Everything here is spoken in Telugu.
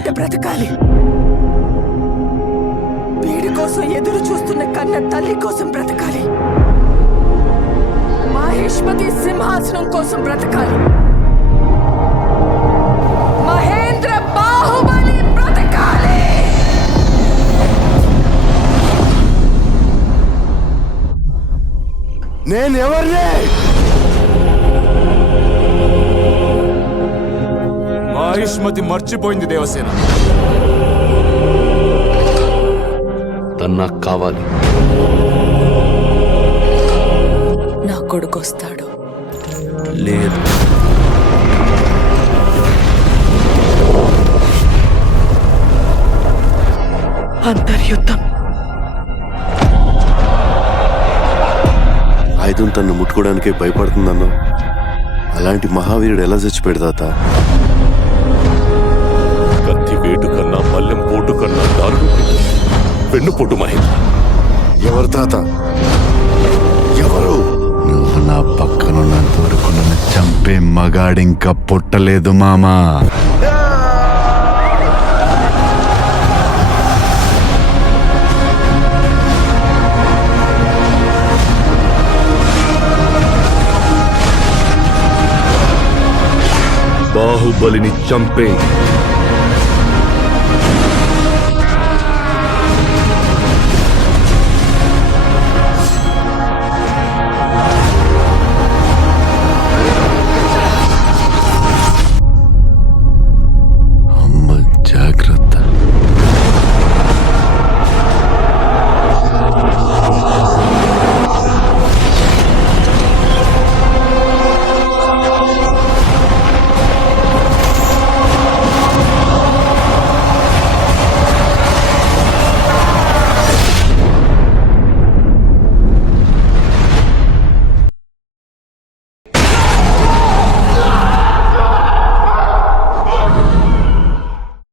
బిడ్డ బ్రతకాలి. వీడి కోసం ఎదురు చూస్తున్న కన్న తల్లి కోసం బ్రతకాలి. మహేష్మతి సింహాసనం కోసం బ్రతకాలి. మహేంద్ర బాహుబలి బ్రతకాలి. నేనెవర్నే? మహిష్మతి మర్చిపోయింది దేవసేన. తను నాకు కావాలి. నా కొడుకు వస్తాడు. లేదు, అంతర్యుద్ధం. ఆయుధం తను ముట్టుకోవడానికే భయపడుతుందన్నా. అలాంటి మహావీరుడు ఎలా చచ్చిపోయాడు తాత? కత్తి వేటు కన్నా పల్లెం పోటు కన్నా దారుణం వెన్నుపోటు మహేంద్ర. ఎవరు తాత? ఎవరు? నువ్వు నా పక్కనున్నంత వరకు నన్ను చంపే మగాడింకా పుట్టలేదు మామా. బాహుబలిని చంపే